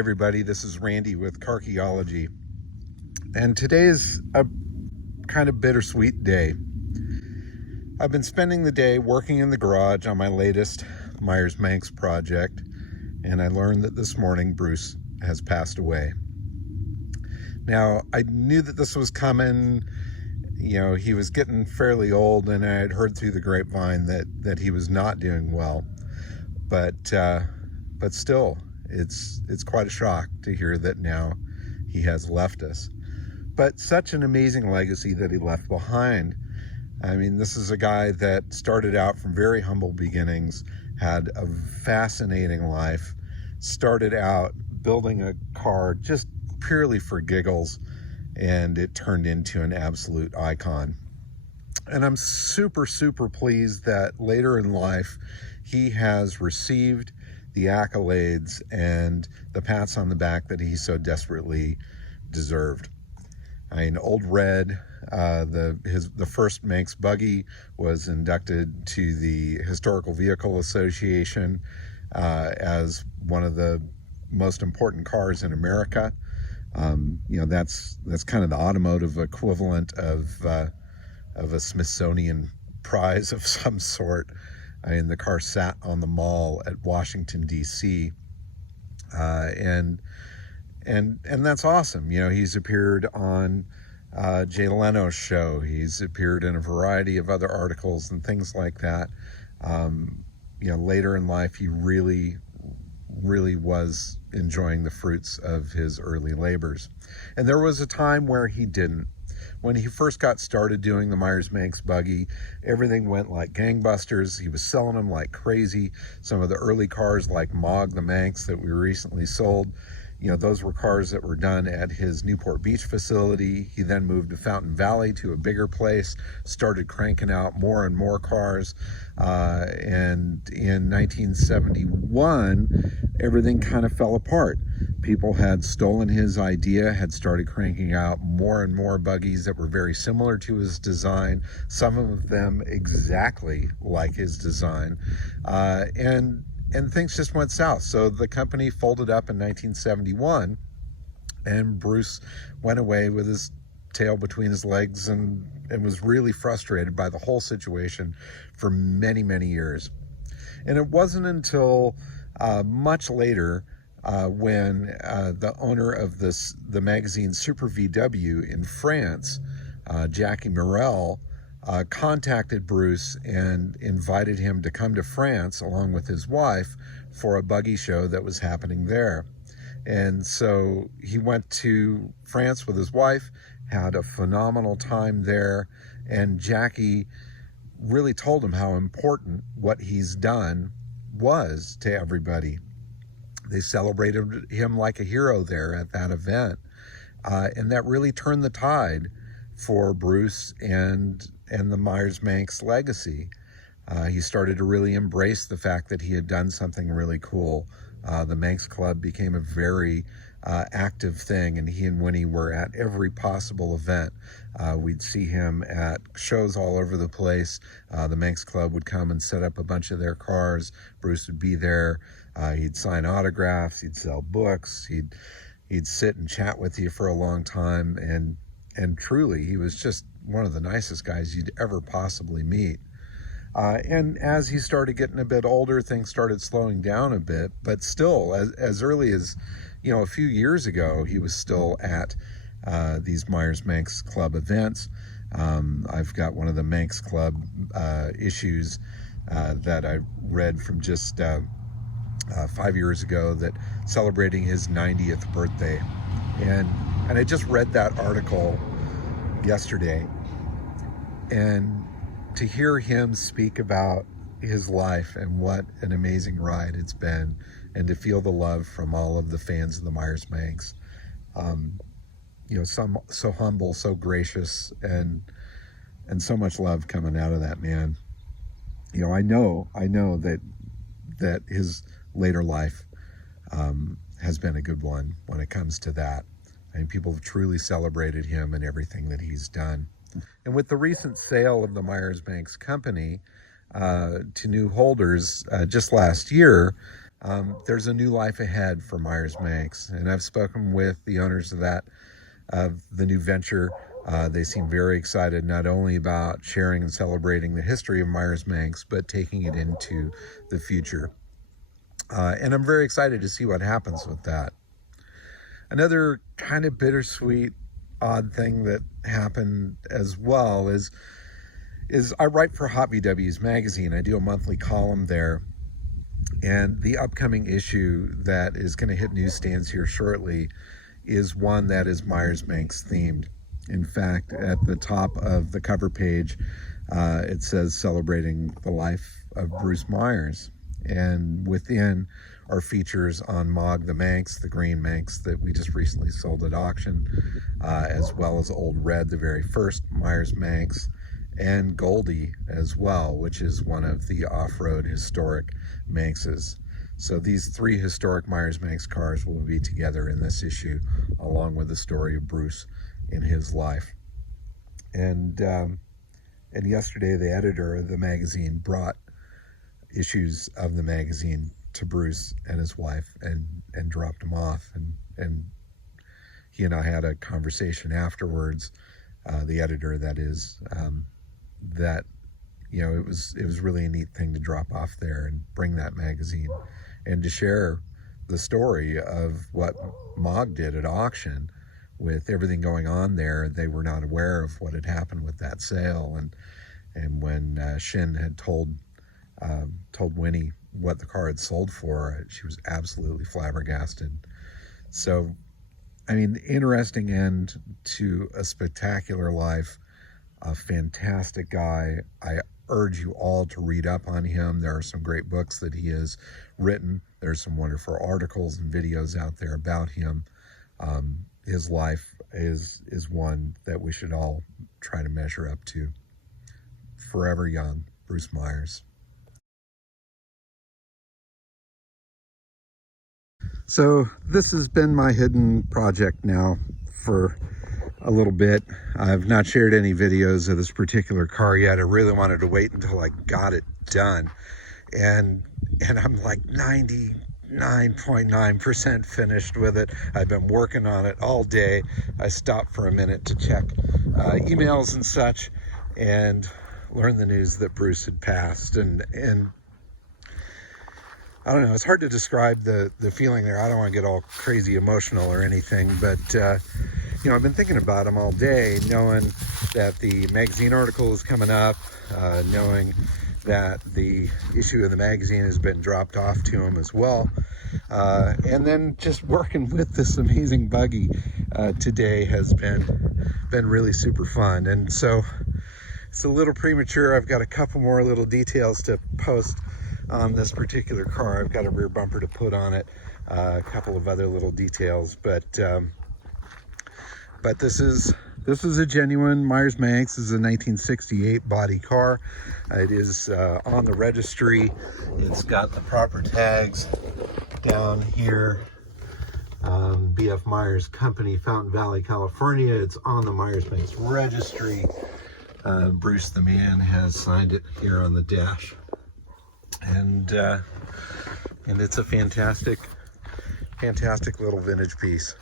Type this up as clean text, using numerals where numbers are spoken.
everybody, this is Randy with Carchaeology, and today is a kind of bittersweet day. I've been spending the day working in the garage on my latest Meyers Manx project, and I learned that this morning Bruce has passed away. Now, I knew that this was coming. He was getting fairly old, and I had heard through the grapevine that he was not doing well, but still, it's quite a shock to hear that now he has left us. But such an amazing legacy that he left behind. I mean, this is a guy that started out from very humble beginnings, had a fascinating life, started out building a car just purely for giggles, and it turned into an absolute icon. And I'm super, super pleased that later in life, he has received the accolades and the pats on the back that he so desperately deserved. I mean, Old Red, the first Manx Buggy was inducted to the Historical Vehicle Association as one of the most important cars in America. That's kind of the automotive equivalent of a Smithsonian prize of some sort. I mean, the car sat on the mall at Washington, D.C., and that's awesome. He's appeared on Jay Leno's show. He's appeared in a variety of other articles and things like that. Later in life, he really was enjoying the fruits of his early labors. And there was a time where he didn't. When he first got started doing the Meyers Manx Buggy, everything went like gangbusters. He was selling them like crazy. Some of the early cars like Mog the Manx that we recently sold, those were cars that were done at his Newport Beach facility. He then moved to Fountain Valley to a bigger place, started cranking out more and more cars. And in 1971, everything kind of fell apart. People had stolen his idea, had started cranking out more and more buggies that were very similar to his design, some of them exactly like his design. And things just went south. So the company folded up in 1971, and Bruce went away with his tail between his legs and was really frustrated by the whole situation for many, many years. And it wasn't until much later when the owner of the magazine Super VW in France, Jackie Morel, contacted Bruce and invited him to come to France along with his wife for a buggy show that was happening there. And so he went to France with his wife, had a phenomenal time there, and Jackie really told him how important what he's done was to everybody. They celebrated him like a hero there at that event, and that really turned the tide for Bruce and the Meyers Manx legacy. He started to really embrace the fact that he had done something really cool. The Manx Club became a very active thing, and he and Winnie were at every possible event. We'd see him at shows all over the place. The Manx Club would come and set up a bunch of their cars. Bruce would be there. He'd sign autographs. He'd sell books. He'd sit and chat with you for a long time, and truly, he was just one of the nicest guys you'd ever possibly meet. And as he started getting a bit older, things started slowing down a bit, but still, as early as, a few years ago, he was still at these Meyers Manx Club events. I've got one of the Manx Club issues that I read from just 5 years ago, that celebrating his 90th birthday. And I just read that article yesterday, and to hear him speak about his life and what an amazing ride it's been, and to feel the love from all of the fans of the Meyers Manx, so humble, so gracious, and so much love coming out of that man. I know that his later life has been a good one when it comes to that. I mean, people have truly celebrated him and everything that he's done. And with the recent sale of the Meyers Manx company to new holders just last year, there's a new life ahead for Meyers Manx, and I've spoken with the owners of the new venture. They seem very excited not only about sharing and celebrating the history of Meyers Manx, but taking it into the future. And I'm very excited to see what happens with that. Another kind of bittersweet, odd thing that happened as well is I write for Hot VW's magazine. I do a monthly column there. And the upcoming issue that is going to hit newsstands here shortly is one that is Meyers Manx themed. In fact, at the top of the cover page, it says celebrating the life of Bruce Meyers. And within are features on Mog the Manx, the green Manx that we just recently sold at auction, as well as Old Red, the very first Meyers Manx, and Goldie as well, which is one of the off-road historic Manxes. So these three historic Meyers Manx cars will be together in this issue, along with the story of Bruce in his life. And yesterday, the editor of the magazine brought issues of the magazine to Bruce and his wife and dropped them off. And he and I had a conversation afterwards, the editor that is, that, you know, it was really a neat thing to drop off there and bring that magazine and to share the story of what Mog did at auction with everything going on there. They were not aware of what had happened with that sale. And when Shin had told Winnie what the car had sold for, she was absolutely flabbergasted. So, I mean, interesting end to a spectacular life. A fantastic guy. I urge you all to read up on him. There are some great books that he has written. There's some wonderful articles and videos out there about him. His life is one that we should all try to measure up to. Forever young, Bruce Meyers. So this has been my hidden project now for a little bit. I've not shared any videos of this particular car yet. I really wanted to wait until I got it done. And I'm like 99.9% finished with it. I've been working on it all day. I stopped for a minute to check emails and such and learned the news that Bruce had passed. And I don't know, it's hard to describe the feeling there. I don't want to get all crazy emotional or anything, but you know, I've been thinking about him all day, knowing that the magazine article is coming up, knowing that the issue of the magazine has been dropped off to him as well, and then just working with this amazing buggy today has been really super fun. And so it's a little premature. I've got a couple more little details to post on this particular car. I've got a rear bumper to put on it, a couple of other little details, but this is a genuine Meyers Manx. This is a 1968 body car. It is on the registry. It's got the proper tags down here. BF Meyers Company, Fountain Valley, California. It's on the Meyers Manx registry. Bruce the man has signed it here on the dash. And it's a fantastic little vintage piece.